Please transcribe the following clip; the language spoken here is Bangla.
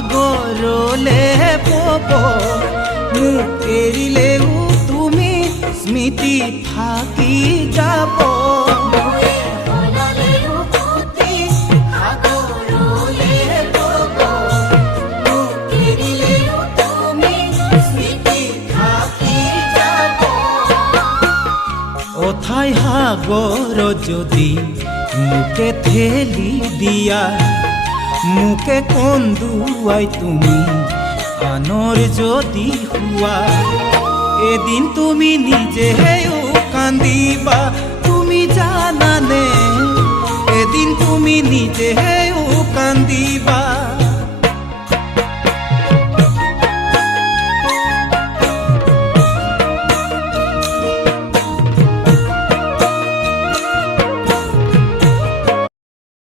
সাগরলে পব মোক এৰিলেও তুমি স্মৃতি থাকি যাব অথাই সাগৰ যদি মোকে ঠেলি দিয়া মোকে কন্দুৱাই তুমি আনৰ যদি হোৱা এদিন তুমি নিজেও কান্দিবা তুমি জানানে এদিন তুমি নিজেও কান্দিবা